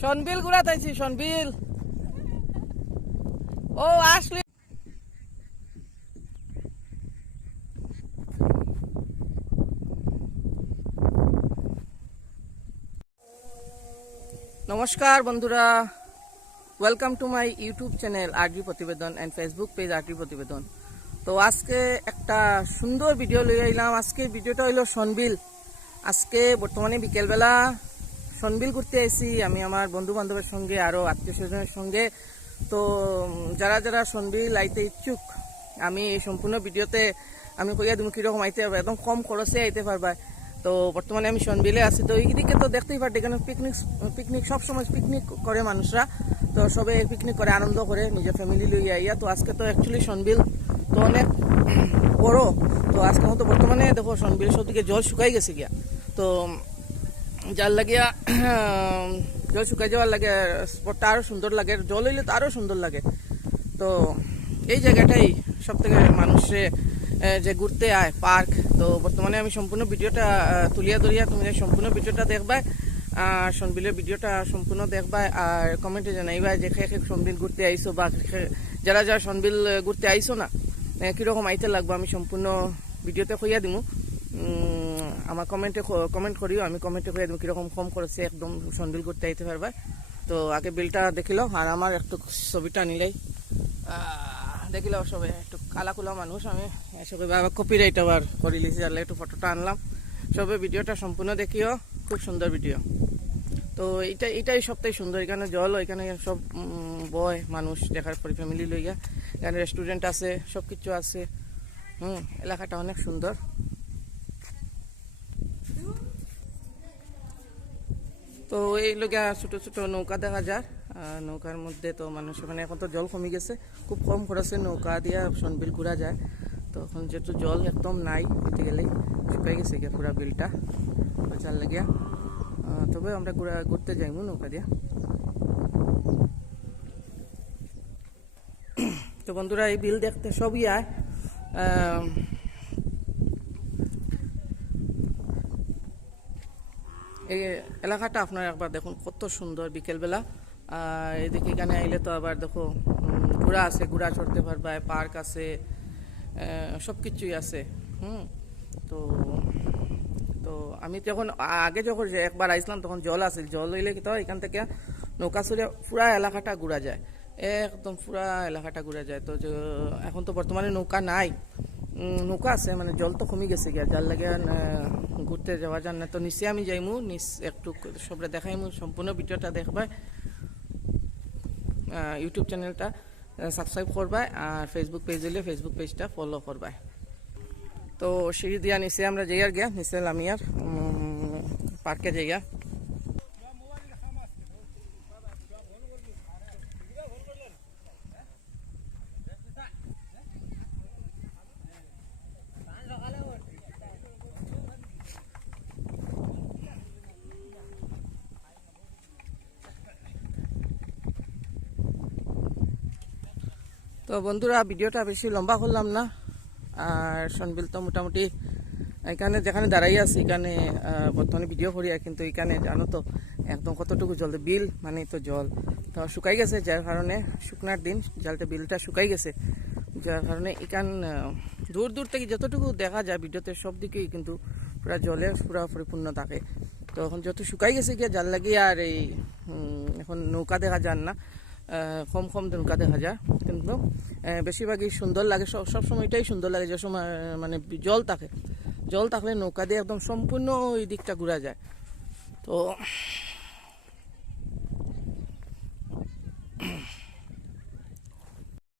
সনবিল ঘুরা সনবিল। ও, আসলি। নমস্কার বন্ধুরা। Welcome to my YouTube channel RG প্রতিবেদন অ্যান্ড ফেসবুক পেজ আরজি প্রতিবেদন তো আজকে একটা সুন্দর ভিডিও লই আইলাম। আজকে ভিডিওটা হইল সনবিল। আজকে বর্তমানে বিকেলবেলা সনবিল ঘুরতে এসেছি, আমি আমার বন্ধু বান্ধবের সঙ্গে আরও আত্মীয় স্বজনের সঙ্গে। তো যারা যারা সনবিল আইতে ইচ্ছুক, আমি এই সম্পূর্ণ ভিডিওতে, আমি কইয়া তুমি কীরকম আইতে পারবা একদম কম খরচে আইতে পারবা। তো, বর্তমানে আমি সনবিলে আছি, তো এইদিকে তো দেখতেই পারতে, এখানে পিকনিক পিকনিক সব সময় পিকনিক করে মানুষরা। তো সবে পিকনিক করে, আনন্দ করে, নিজের ফ্যামিলি লইয়া আইয়া। তো আজকে তো অ্যাকচুয়ালি সনবিল তো অনেক বড়। তো আজকে মতো বর্তমানে দেখো সনবিল সব দিকে জল শুকাই গেছে গিয়া। তো যার লাগিয়া জল শুকাই যাওয়ার লাগে, স্পটটা আরও সুন্দর লাগে, জল হইলে তো আরও সুন্দর লাগে। তো এই জায়গাটাই সব থেকে মানুষে যে ঘুরতে আয়, পার্ক। তো বর্তমানে আমি সম্পূর্ণ ভিডিওটা তুলিয়া ধরিয়া তুমি সম্পূর্ণ ভিডিওটা দেখবা আর সনবিলের ভিডিওটা সম্পূর্ণ দেখবা, আর কমেন্টে জানাইবা যে খে খে সনবিল ঘুরতে আইসো বা যারা যারা সনবিল ঘুরতে আইসো না কীরকম আইতে লাগবে আমি সম্পূর্ণ ভিডিওতে কইয়া দিমু। আমার কমেন্টে কমেন্ট করিও, আমি কমেন্টে কইয়া একদম কীরকম কম করেছে, একদম সনবিল করতে আইতে পারবা। তো আগে বিলটা দেখিল, আর আমার একটু ছবিটা নিলেই। দেখিল সবে, একটু কালা কুলা মানুষ, আমি কইবা আবার কপিরাইট আবার করে লিছি আর একটু ফটোটা আনলাম। সবে ভিডিওটা সম্পূর্ণ দেখিও, খুব সুন্দর ভিডিও তো এটা এটাই সবথেকে সুন্দর, এখানে জল, এখানে সব বয়, মানুষ দেখার পরে ফ্যামিলি লইয়া। এখানে রেস্টুরেন্ট আছে সব কিছু আছে। হুম, এলাকাটা অনেক সুন্দর। তো এই লোকা ছোট ছোট নৌকা দেখা যায় নৌকার মধ্যে তো মানুষ মানে এখন তো জল কমে গেছে। খুব কম খরচে নৌকা দিয়া সনবিল ঘুরা যায়। তো এখন যেহেতু জল একদম নাই বলতে গেলেই শুকাই গেছে গিয়া পুরা বিলটা চাল লাগিয়া। তবে আমরা ঘুরা, ঘুরতে যাইমু নৌকা দিয়া। তো বন্ধুরা, এই বিল দেখতে সবই আয়। এই এলাকাটা আপনারা একবার দেখুন, কত সুন্দর বিকেলবেলা। আর এদিকে এখানে আইলে তো আবার দেখো ঘোড়া আছে, ঘোড়া চড়তে পারবা, পার্ক আছে সব কিছুই আছে, হুম? তো তো আমি যখন আগে যখন একবার আইসলাম, তখন জল আছিল। জল হইলে কি তো, এখান থেকে নৌকা চলে পুরা এলাকাটা ঘুরা যায়। একদম পুরা এলাকাটা ঘুরা যায়। তো এখন তো বর্তমানে নৌকা নাই। নৌকা আছে মানে জল তো কমে গেছে গিয়া, যার লাগে ঘুরতে যাওয়া যান না। তো নিচে আমি যাইমু, নিচ একটু সবরে দেখাইমু, সম্পূর্ণ ভিডিওটা দেখবা। ইউটিউব চ্যানেলটা সাবস্ক্রাইব করবা আর ফেসবুক পেজ হলে ফেসবুক পেজটা ফলো করবা। তো সিঁড়ি দিয়া নিচে আমরা যাই আর গিয়া, নিচে লামিয়ার পার্কে যাইয়া। তো বন্ধুরা, ভিডিওটা বেশি লম্বা করলাম না। আর সনবিল তো মোটামুটি এখানে যেখানে দাঁড়াই আছি, এখানে বর্তমানে ভিডিও করি কিন্তু এখানে জানো তো একদম কতটুকু জল বিল মানে তো জল। তো শুকাই গেছে, যার কারণে শুকনার দিন জলটা, বিলটা শুকাই গেছে। যার কারণে এখান দূর দূর থেকে যতটুকু দেখা যায় ভিডিওতে, সব দিকেই কিন্তু পুরা জলে পুরা পরিপূর্ণ থাকে। তো এখন যত শুকাই গেছে গিয়ে, জাল লাগিয়ে আর এই এখন নৌকা দেখা যান না। কম কম নৌকা দেখা যায় কিন্তু বেশিরভাগই সুন্দর লাগে সব সময়টাই সুন্দর লাগে, যে সময় মানে জল থাকে। জল থাকলে নৌকা দিয়ে একদম সম্পূর্ণ ওই দিকটা ঘুরা যায়। তো